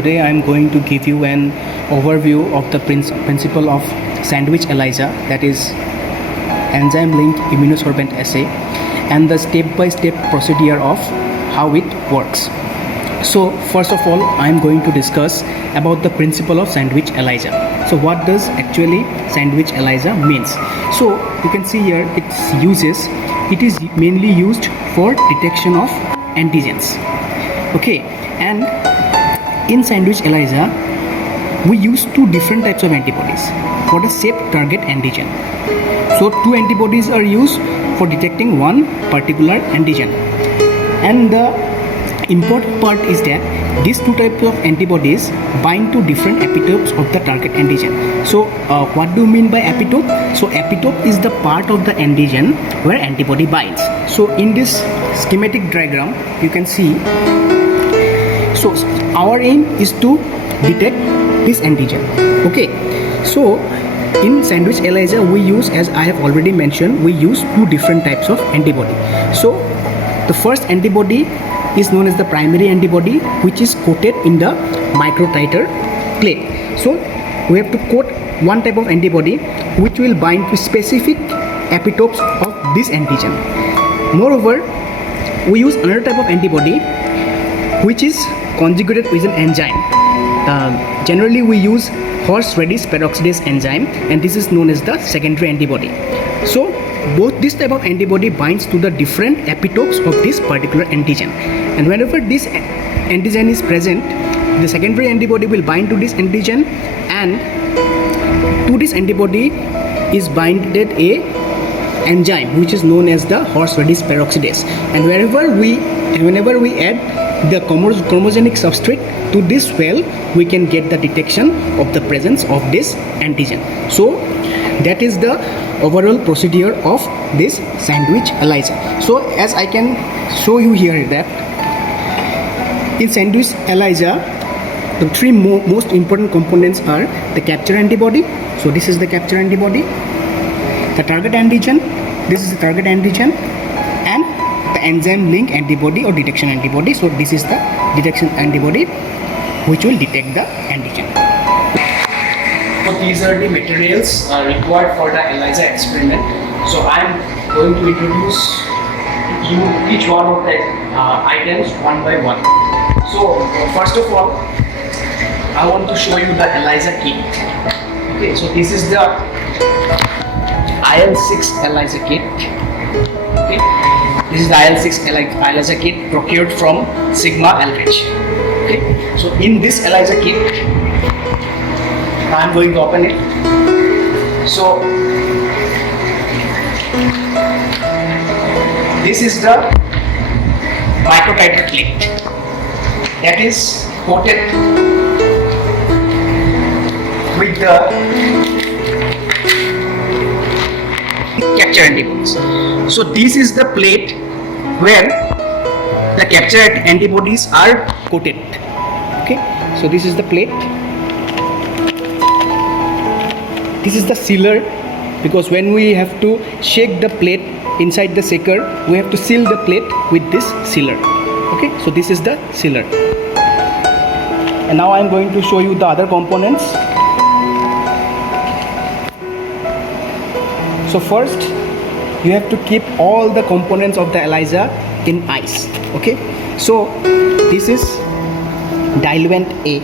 today I'm going to give you an overview of the principle of sandwich ELISA, that is enzyme-linked immunosorbent assay, and the step-by-step procedure of how it works. So first of all, I'm going to discuss about the principle of sandwich ELISA. So what does actually sandwich ELISA means? So you can see here it is mainly used for detection of antigens. Okay, and in sandwich ELISA we use two different types of antibodies for the same target antigen. So two antibodies are used for detecting one particular antigen, and the important part is that these two types of antibodies bind to different epitopes of the target antigen. So what do you mean by epitope? So epitope is the part of the antigen where antibody binds. So in this schematic diagram you can see, so our aim is to detect this antigen. Okay, so in sandwich ELISA we use, as I have already mentioned, we use two different types of antibody. So the first antibody is known as the primary antibody, which is coated in the microtiter plate. So we have to coat one type of antibody which will bind to specific epitopes of this antigen. Moreover, we use another type of antibody which is conjugated with an enzyme. Generally we use horseradish peroxidase enzyme, and this is known as the secondary antibody. So both this type of antibody binds to the different epitopes of this particular antigen, and whenever this antigen is present, the secondary antibody will bind to this antigen, and to this antibody is binded a enzyme which is known as the horseradish peroxidase, and whenever we add the chromogenic substrate to this well, we can get the detection of the presence of this antigen. So that is the overall procedure of this sandwich ELISA. So as I can show you here, that in sandwich ELISA the three most important components are the capture antibody. So this is the capture antibody, the target antigen, this is the target antigen, and the enzyme-linked antibody or detection antibody. So this is the detection antibody which will detect the antigen. So these are the materials required for the ELISA experiment. So I am going to introduce you each one of the items one by one. So first of all, I want to show you the ELISA kit. Okay, so this is the IL-6 ELISA kit. Okay, this is the IL-6 ELISA kit procured from Sigma Aldrich. Okay, so in this ELISA kit, I am going to open it. So this is the microtiter plate that is coated with the capture antibodies. So this is the plate where the capture antibodies are coated. Okay, so this is the plate. This is the sealer, because when we have to shake the plate inside the shaker, we have to seal the plate with this sealer. Okay, so this is the sealer. And now I am going to show you the other components. So first, you have to keep all the components of the ELISA in ice. Okay, so this is diluent A.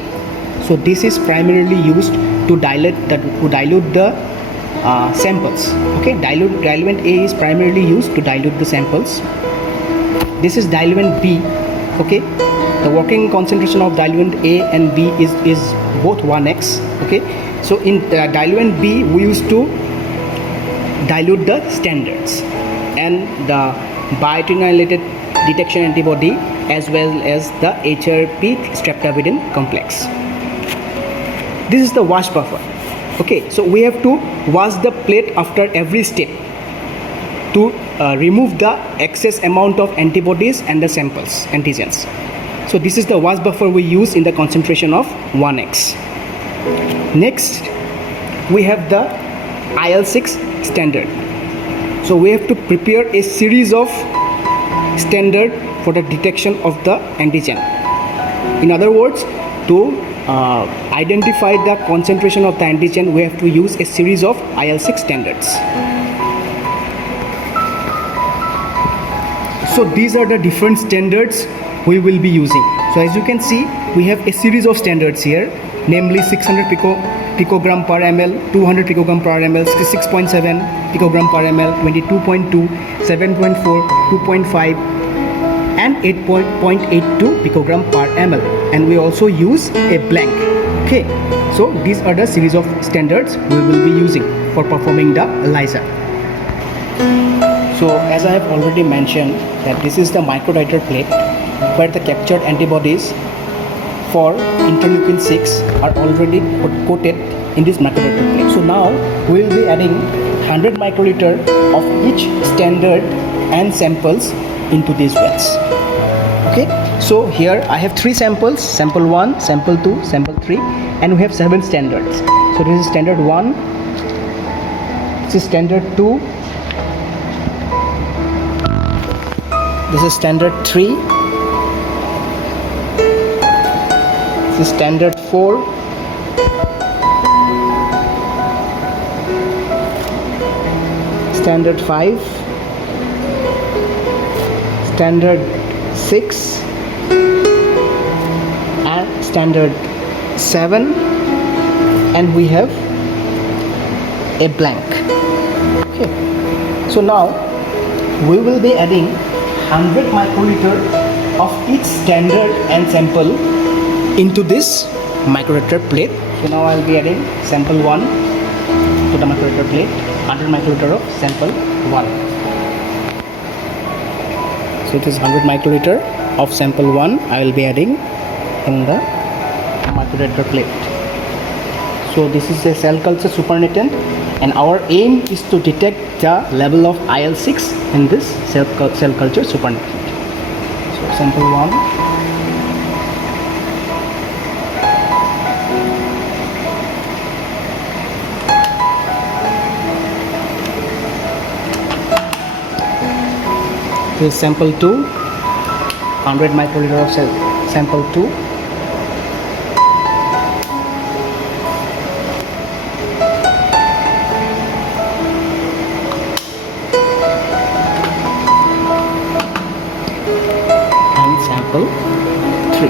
So this is primarily used to dilute the samples. Okay, diluent A is primarily used to dilute the samples. This is diluent B. Okay, the working concentration of diluent A and B is both 1x. Okay, so in diluent B we used to dilute the standards and the bioattenuated detection antibody, as well as the HRP streptavidin complex. This is the wash buffer. Okay, so we have to wash the plate after every step to remove the excess amount of antibodies and the samples, antigens. So this is the wash buffer we use in the concentration of 1x. Next, we have the IL-6 standard. So we have to prepare a series of standard for the detection of the antigen. In other words, to identify the concentration of the antigen, we have to use a series of IL-6 standards. So these are the different standards we will be using. So as you can see, we have a series of standards here, namely 600 picogram per ml, 200 picogram per ml, 6.7 picogram per ml, 22.2, 7.4, 2.5 and 8.82 picogram per ml, and we also use a blank. Okay, so these are the series of standards we will be using for performing the ELISA. So as I have already mentioned, that this is the microtiter plate where the captured antibodies for interleukin 6 are already coated in this microtiter plate. So now we will be adding 100 microliter of each standard and samples into these wells. Okay, so here I have 3 samples, sample 1, sample 2, sample 3, and we have 7 standards. So this is standard 1, this is standard 2, this is standard 3, this is standard 4, standard 5, standard 6 and standard 7, and we have a blank. Okay, so now we will be adding 100 microliter of each standard and sample into this microliter plate. So now I will be adding sample 1 to the microliter plate, 100 microliter of sample 1. So it is 100 microliter of sample 1 I will be adding in the microliter plate. So this is a cell culture supernatant, and our aim is to detect the level of IL-6 in this cell culture supernatant. So sample 1. This is sample 2, 100 microliter of sample 2. And sample 3,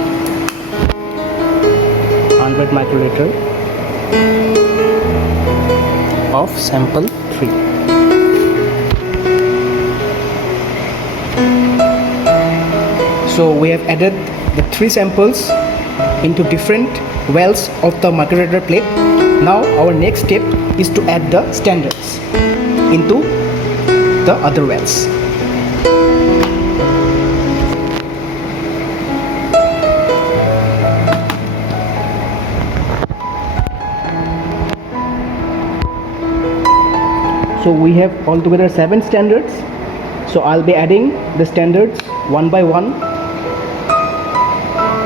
100 microliter of sample 3. So we have added the 3 samples into different wells of the microliter plate. Now our next step is to add the standards into the other wells. So we have altogether 7 standards. So I'll be adding the standards one by one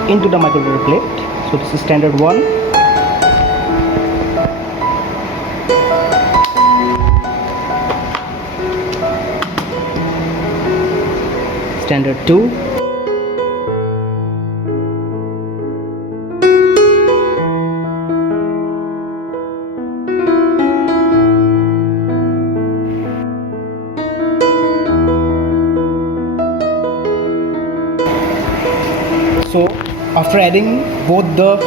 into the microliter plate. So this is standard 1, standard 2, so after adding both the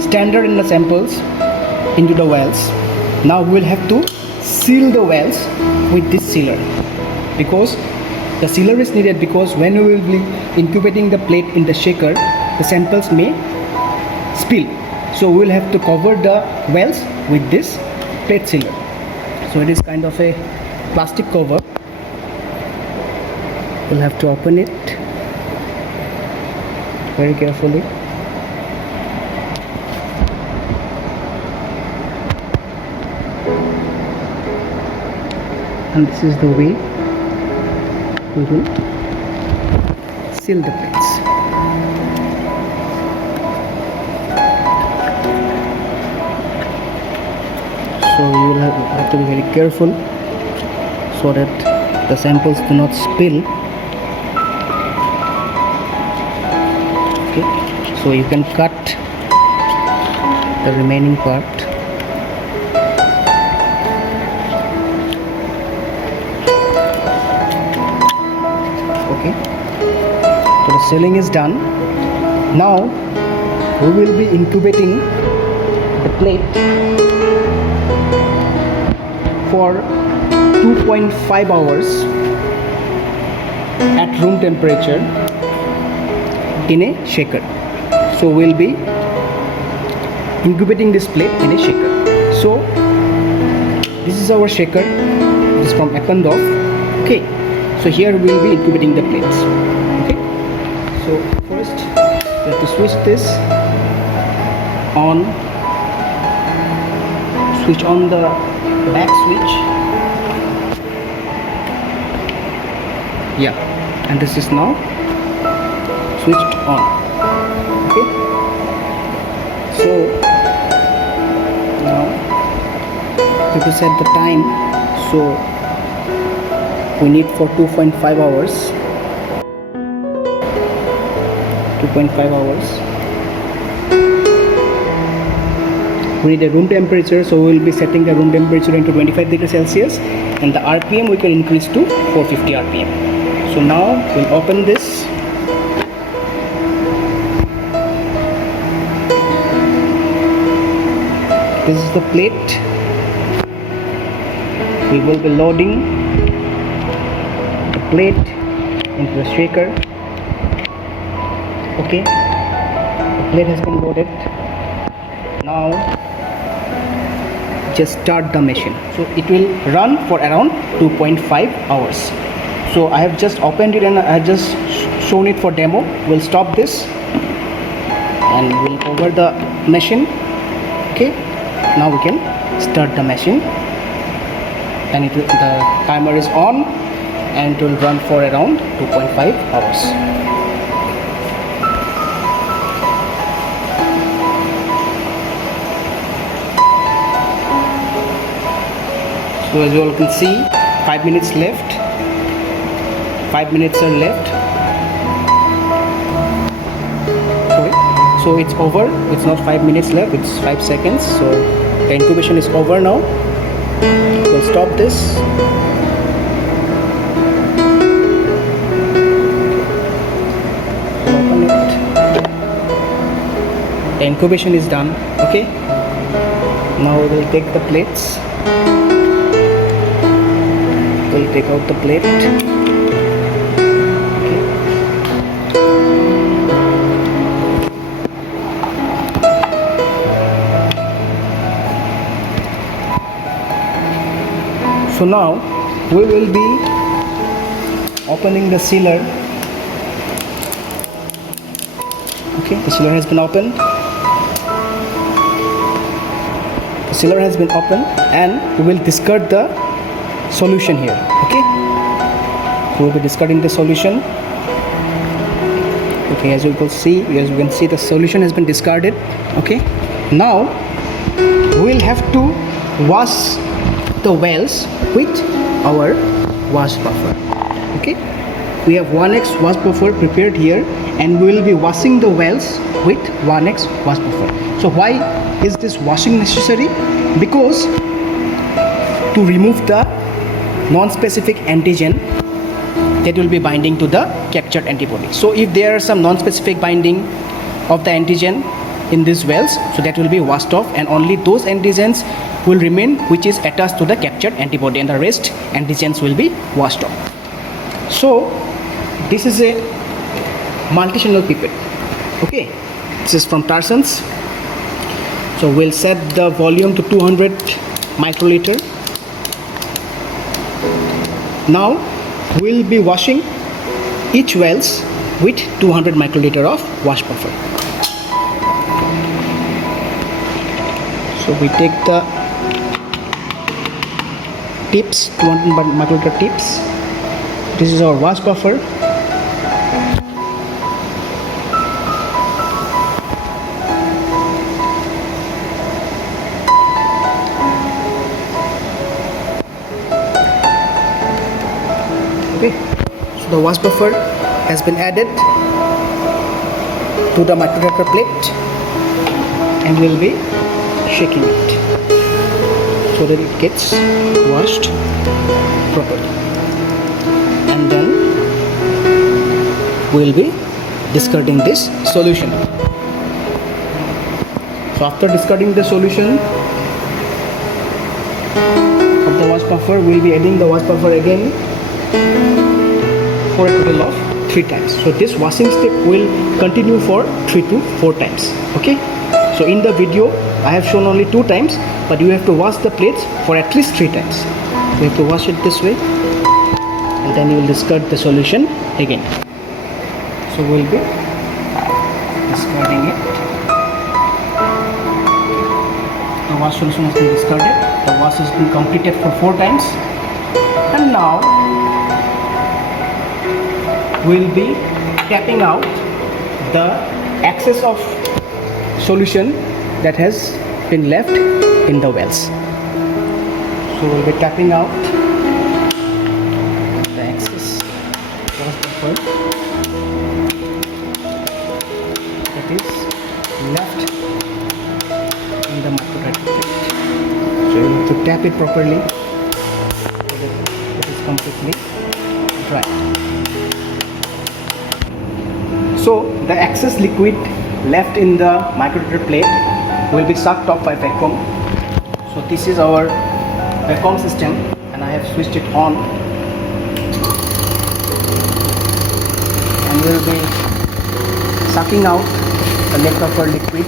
standard and the samples into the wells, now we will have to seal the wells with this sealer, because the sealer is needed, because when we will be incubating the plate in the shaker, the samples may spill. So we will have to cover the wells with this plate sealer. So it is kind of a plastic cover. We'll have to open it very carefully. And this is the way we will seal the plates. So you will have to be very careful so that the samples do not spill. Okay, so you can cut the remaining part. Okay, so the sealing is done. Now we will be incubating the plate for 2.5 hours at room temperature in a shaker. So we'll be incubating this plate in a shaker. So this is our shaker. This is from Eppendorf. Okay, so here we'll be incubating the plates. Okay, so first we have to switch this on. Switch on the back switch. Yeah, and this is now switched on. Okay, so now we have to set the time. So we need for 2.5 hours. 2.5 hours. We need a room temperature, so we will be setting the room temperature into 25 degrees Celsius, and the RPM we can increase to 450 RPM. So now we'll open this. This is the plate. We will be loading the plate into the shaker. Okay, the plate has been loaded. Now just start the machine. So it will run for around 2.5 hours. So I have just opened it and I have just shown it for demo. We'll stop this and we'll cover the machine. Okay, now we can start the machine, and the timer is on and it will run for around 2.5 hours. So as you all can see, 5 minutes left. 5 minutes are left. Sorry. So it's over. It's not 5 minutes left. It's 5 seconds. So the incubation is over now. We'll stop this. Open it. The incubation is done. Okay. Now we'll take the plates. We'll take out the plate. So now we will be opening the sealer. Okay, the sealer has been opened. The sealer has been opened, and we will discard the solution here. Okay, we will be discarding the solution. Okay, as you can see, the solution has been discarded. Okay, now we will have to wash the wells with our wash buffer. Okay, we have 1x wash buffer prepared here, and we will be washing the wells with 1x wash buffer. So why is this washing necessary? Because to remove the non-specific antigen that will be binding to the captured antibody. So if there are some non-specific binding of the antigen in these wells, so that will be washed off, and only those antigens will remain which is attached to the captured antibody, and the rest antigens will be washed off. So this is a multi-channel pipette. Okay, this is from Tarson's. So we'll set the volume to 200 microliter. Now we'll be washing each wells with 200 microliter of wash buffer. So we take the tips, 200 microliter tips. This is our wash buffer. Okay, so the wash buffer has been added to the microliter plate, and we'll be shaking it so that it gets washed properly. And then we'll be discarding this solution. So after discarding the solution of the wash buffer, we'll be adding the wash buffer again for a total of 3 times. So this washing step will continue for 3 to 4 times. Okay. So in the video I have shown only 2 times, but you have to wash the plates for at least 3 times. You have to wash it this way, and then you will discard the solution again. So we'll be discarding it. The wash solution has been discarded. The wash has been completed for 4 times, and now we'll be tapping out the excess of solution that has been left in the wells. So we'll be tapping out the excess wash buffer that is left in the microdried plate. So you have to tap it properly so that it is completely dry. So the excess liquid left in the microdried plate will be sucked off by vacuum. So this is our vacuum system, and I have switched it on, and we will be sucking out the leftover liquid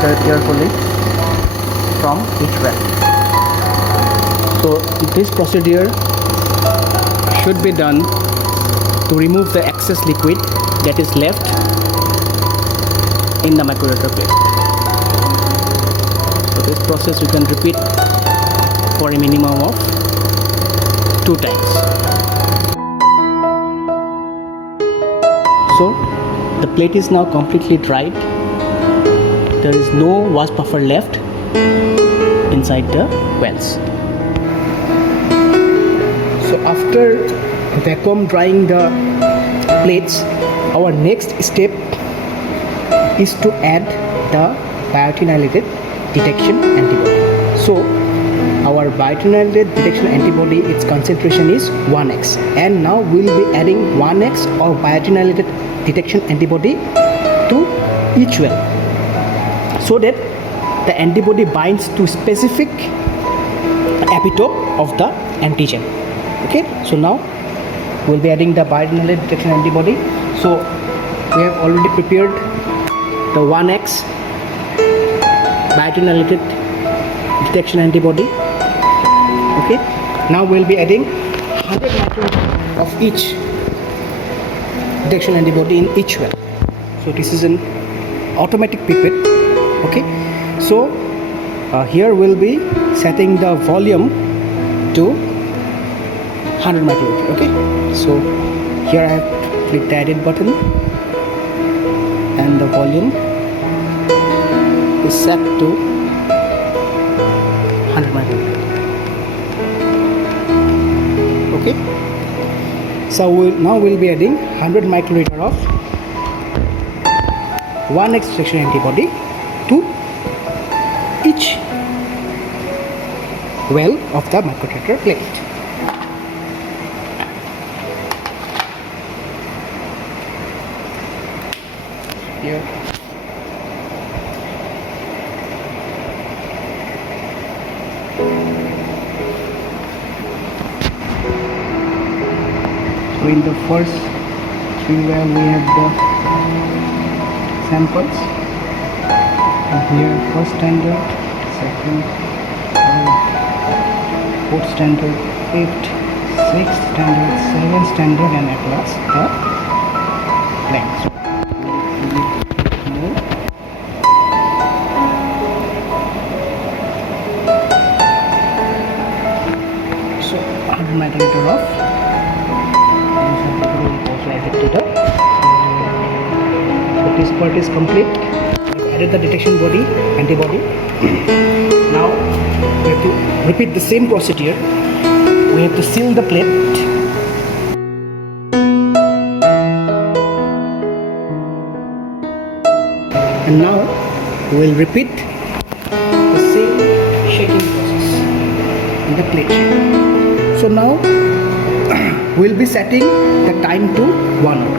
very carefully from each well. So this procedure should be done to remove the excess liquid that is left in the microdried plate. So this process you can repeat for a minimum of 2 times. So the plate is now completely dried. There is no wash buffer left inside the wells. So after vacuum drying the plates, our next step is to add the biotin-related detection antibody. So our biotin-related detection antibody, its concentration is 1x, and now we'll be adding 1x of biotin-related detection antibody to each well, so that the antibody binds to specific epitope of the antigen. Okay, so now we'll be adding the biotin-related detection antibody. So we have already prepared the 1x biotin-related detection antibody. Okay, now we'll be adding 100 microliter of each detection antibody in each well. So this is an automatic pipette. Okay, so here we'll be setting the volume to 100 microliter. Okay, so here I have clicked the edit button, and the volume is set to 100 microliter. Okay, so now we'll be adding 100 microliter of 1x detection antibody to each well of the microdried plate. Here. So in the first 3 well we have the samples. Here first standard, second, third, fourth standard, fifth, sixth standard, seventh standard, and at last the blank. So 100 microliter of also added to the. So this part is complete. Added the detection antibody. Now we have to repeat the same procedure. We have to seal the plate. we will repeat the same shaking process in the plate shaker. So now we will be setting the time to 1 hour.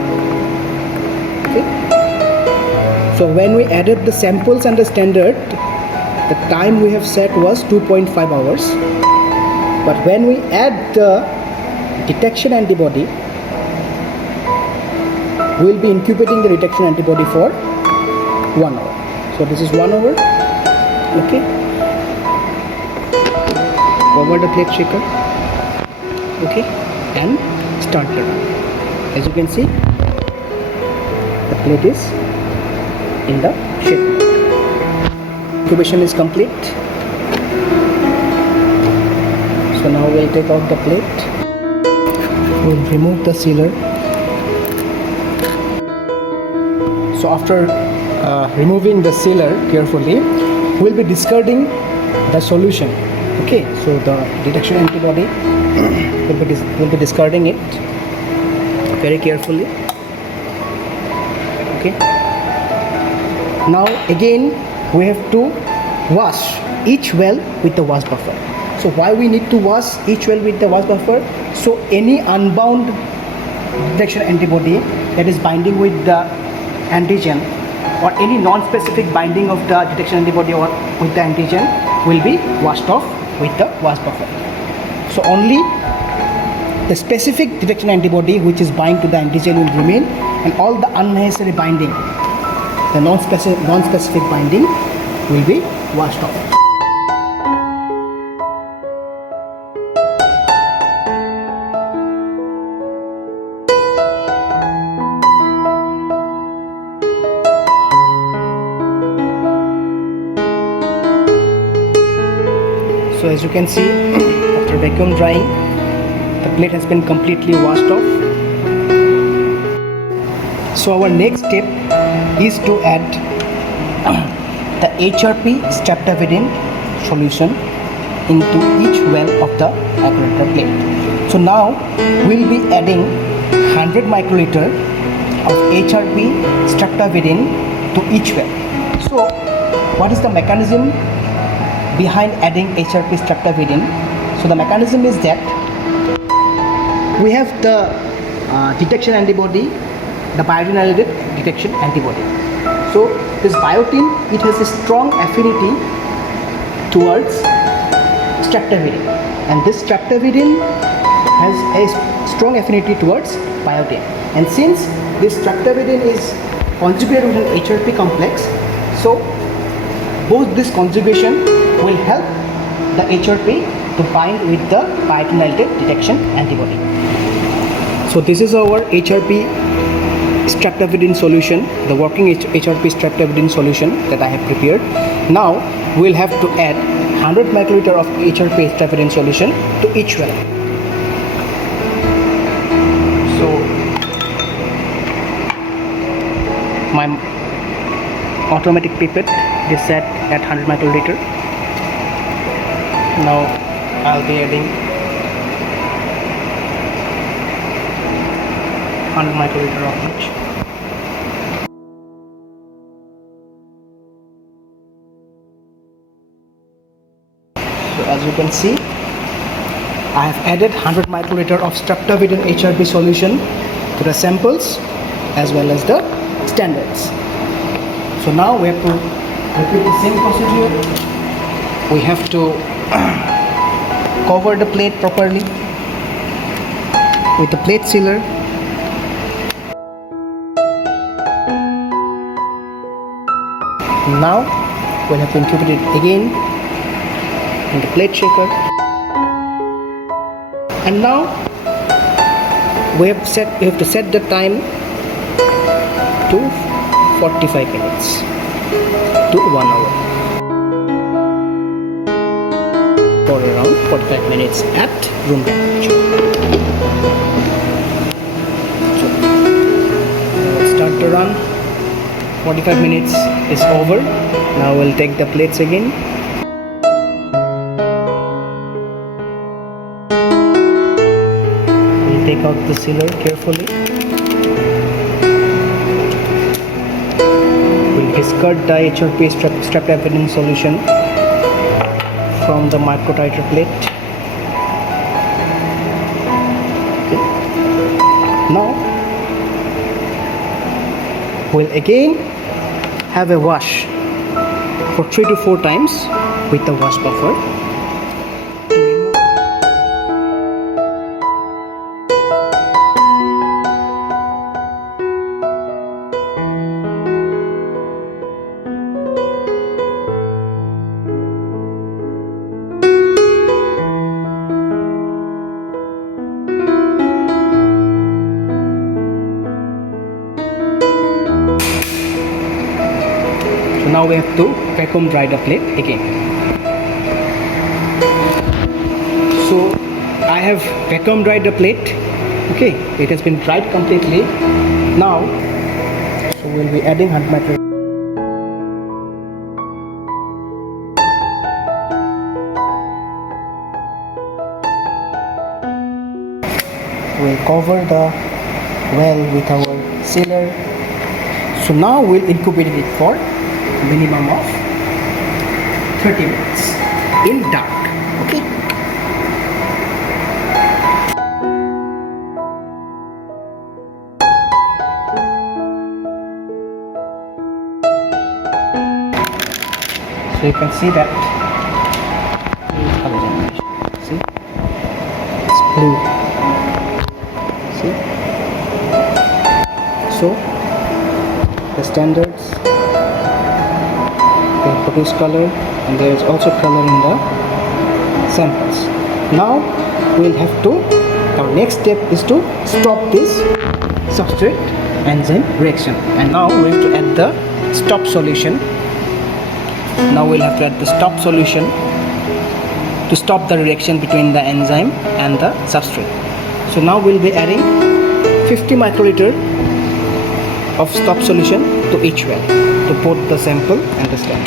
Okay. So when we added the samples and the standard, the time we have set was 2.5 hours. But when we add the detection antibody, we will be incubating the detection antibody for 1 hour. So this is 1 hour. Okay. Cover the plate shaker. Okay. And start the run. As you can see, the plate is in the shaker. Incubation is complete. So now we'll take out the plate. We'll remove the sealer. So after removing the sealer carefully, we'll be discarding the solution. Okay, so the detection antibody we'll be discarding it very carefully. Okay. Now again we have to wash each well with the wash buffer. So why we need to wash each well with the wash buffer? So any unbound detection antibody that is binding with the antigen, or any non-specific binding of the detection antibody or with the antigen, will be washed off with the wash buffer. So only the specific detection antibody which is bind to the antigen will remain, and all the unnecessary binding, the non-specific binding, will be washed off. So as you can see, after vacuum drying, the plate has been completely washed off. So our next step is to add the HRP streptavidin solution into each well of the apparatus plate. So now we'll be adding 100 microliter of HRP streptavidin to each well. So what is the mechanism behind adding HRP streptavidin? So the mechanism is that we have the detection antibody, the biotin-related detection antibody. So this biotin, it has a strong affinity towards streptavidin, and this streptavidin has a strong affinity towards biotin. And since this streptavidin is conjugated with an HRP complex, so both this conjugation will help the HRP to bind with the biotin-related detection antibody. So this is our HRP streptavidin solution, the working HRP streptavidin solution that I have prepared. Now we'll have to add 100 microliter of HRP streptavidin solution to each well. So my automatic pipette is set at 100 microliter. Now I'll be adding 100 microliter of each. So as you can see, I have added 100 microliter of streptavidin HRP solution to the samples as well as the standards. So now we have to repeat the same procedure. We have to cover the plate properly with the plate sealer. Now we'll have to incubate it again in the plate shaker. And now we have to set the time to 45 minutes to 1 hour, for around 45 minutes at room temperature. So let's start the run. 45 minutes is over. Now we'll take the plates again. We'll take out the sealer carefully. We'll cut the HRP streptavidin solution from the microtiter plate. Okay. Now we'll again have a wash for 3 to 4 times with the wash buffer. Now we have to vacuum dry the plate again. So I have vacuum dried the plate. Okay, it has been dried completely. Now, so we'll be adding hard material. We'll cover the well with our sealer. So now we'll incubate it for minimum of 30 minutes in dark. Okay. So you can see that see, it's blue. See, so the standards, they produce color, and there is also color in the samples. Now we'll have to, our next step is to stop this substrate enzyme reaction, and now we have to add the stop solution. Now we'll have to add the stop solution to stop the reaction between the enzyme and the substrate. So now we'll be adding 50 microliter of stop solution to each well to both the sample and the stand.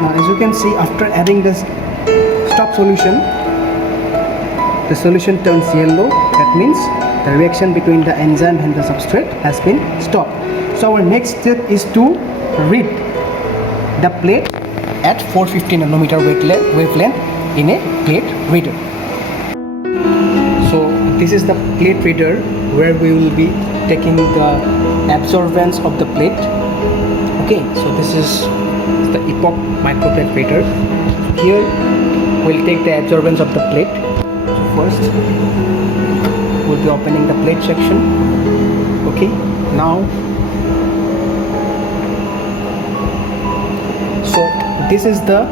Now as you can see, after adding this stop solution, the solution turns yellow. That means the reaction between the enzyme and the substrate has been stopped. So our next step is to read the plate at 450 nanometer wavelength in a plate reader. So this is the plate reader where we will be taking the absorbance of the plate. Okay, so this is the epoch microplate reader. Here we'll take the absorbance of the plate. So first we'll be opening the plate section. Okay, now so this is the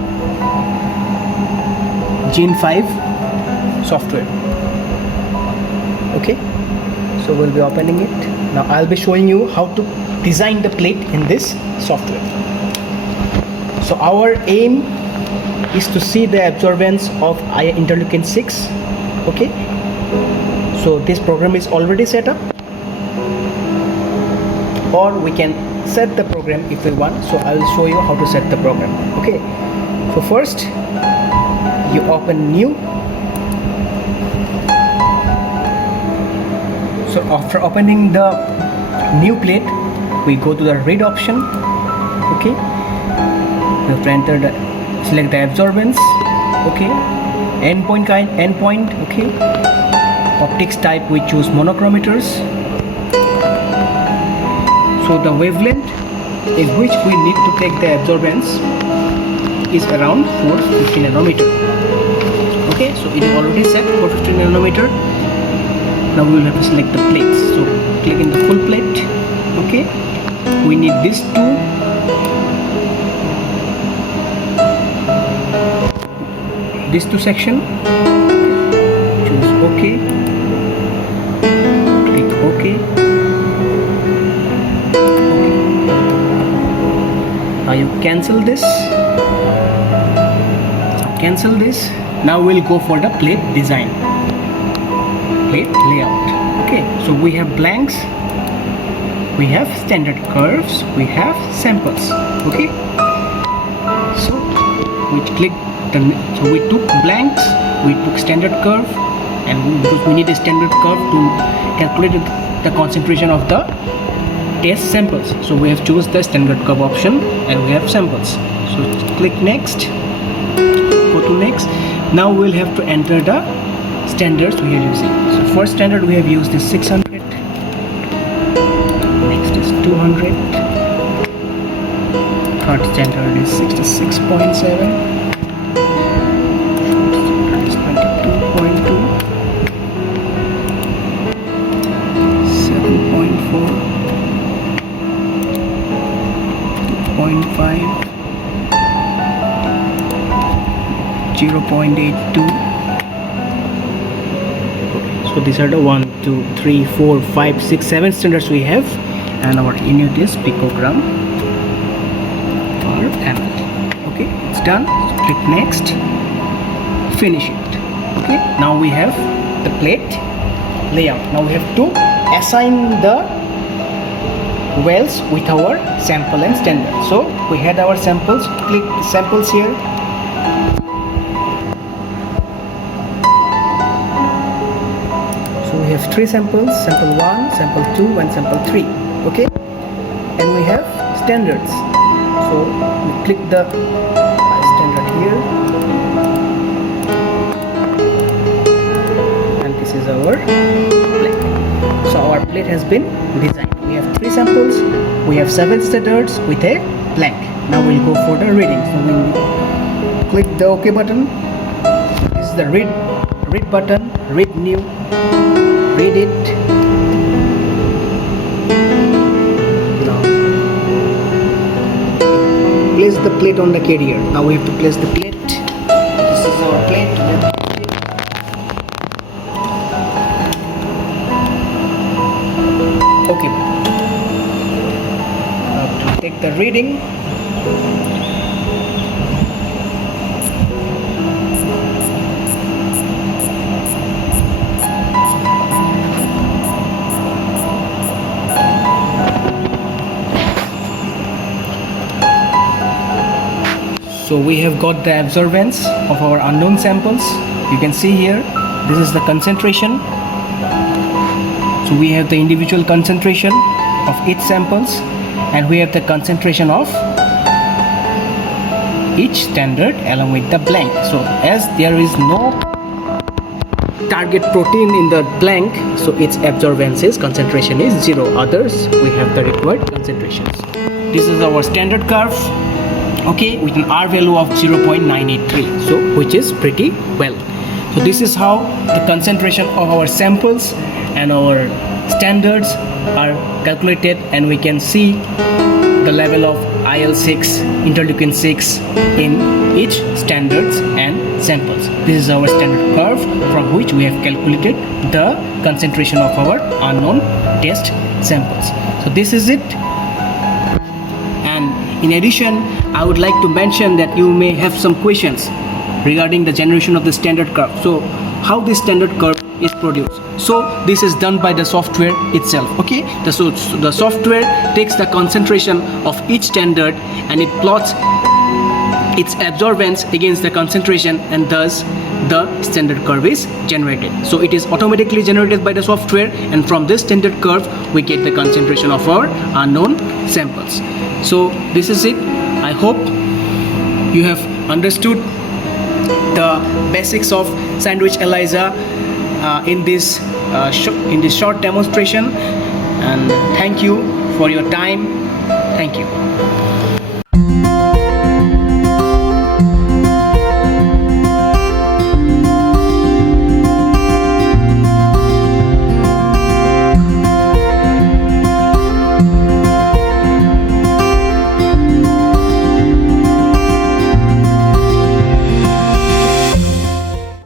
Gen 5 software. Okay, so we'll be opening it. Now I'll be showing you how to design the plate in this software. So our aim is to see the absorbance of interleukin 6. Okay, so this program is already set up, or we can set the program if we want. So I will show you how to set the program. Okay, so first you open new. So after opening the new plate, we go to the read option. Okay, you have to enter the, select the absorbance. Okay, endpoint kind, endpoint. Okay, optics type, we choose monochrometers. So the wavelength in which we need to take the absorbance is around 450 nanometer. Okay, so it is already set 450 nanometer. Now we will have to select the plates. So click in the full plate. Okay, we need these two section. Choose OK. Click OK. Now you cancel this. Cancel this. Now we'll go for the plate design. Plate layout. Okay, so we have blanks. we have standard curves, we have samples. Okay, so we took blanks, we took standard curve, and because we need a standard curve to calculate the concentration of the test samples, so we have choose the standard curve option and we have samples. So click next, go to next. Now we'll have to enter the standards we are using. So first standard we have used is 600, next is 200, third standard is 66.7, is 22.2, 7.4, 2.5, 0.82. So these are the 1, 2, 3, 4, 5, 6, 7 standards we have, and our unit is picogram per ml. Okay, it's done. So click next, finish it. Okay, now we have the plate layout. Now we have to assign the wells with our sample and standard. So we had our samples, click samples here. We have 3 samples, sample 1, sample 2 and sample 3. Okay, and we have standards, so we click the standard here, and this is our plate. So our plate has been designed. We have 3 samples, we have 7 standards with a blank. Now we'll go for the reading. So we'll click the OK button. This is the read button, read new, read it. Now place the plate on the carrier. Now we have to place the plate. This is our plate. Okay, now to take the reading. So we have got the absorbance of our unknown samples. You can see here, this is the concentration. So we have the individual concentration of each samples, and we have the concentration of each standard along with the blank. So as there is no target protein in the blank, so its absorbance concentration is 0. Others we have the required concentrations. This is our standard curve. Okay, with an R value of 0.983, so which is pretty well. So this is how the concentration of our samples and our standards are calculated, and we can see the level of IL-6, interleukin 6 in each standards and samples. This is our standard curve from which we have calculated the concentration of our unknown test samples. So this is it. And in addition, I would like to mention that you may have some questions regarding the generation of the standard curve. So how this standard curve is produced? So this is done by the software itself. Okay, the software takes the concentration of each standard and it plots its absorbance against the concentration, and thus the standard curve is generated. So it is automatically generated by the software, and from this standard curve we get the concentration of our unknown samples. So this is it. I hope you have understood the basics of sandwich ELISA in this short demonstration, and thank you for your time. Thank you.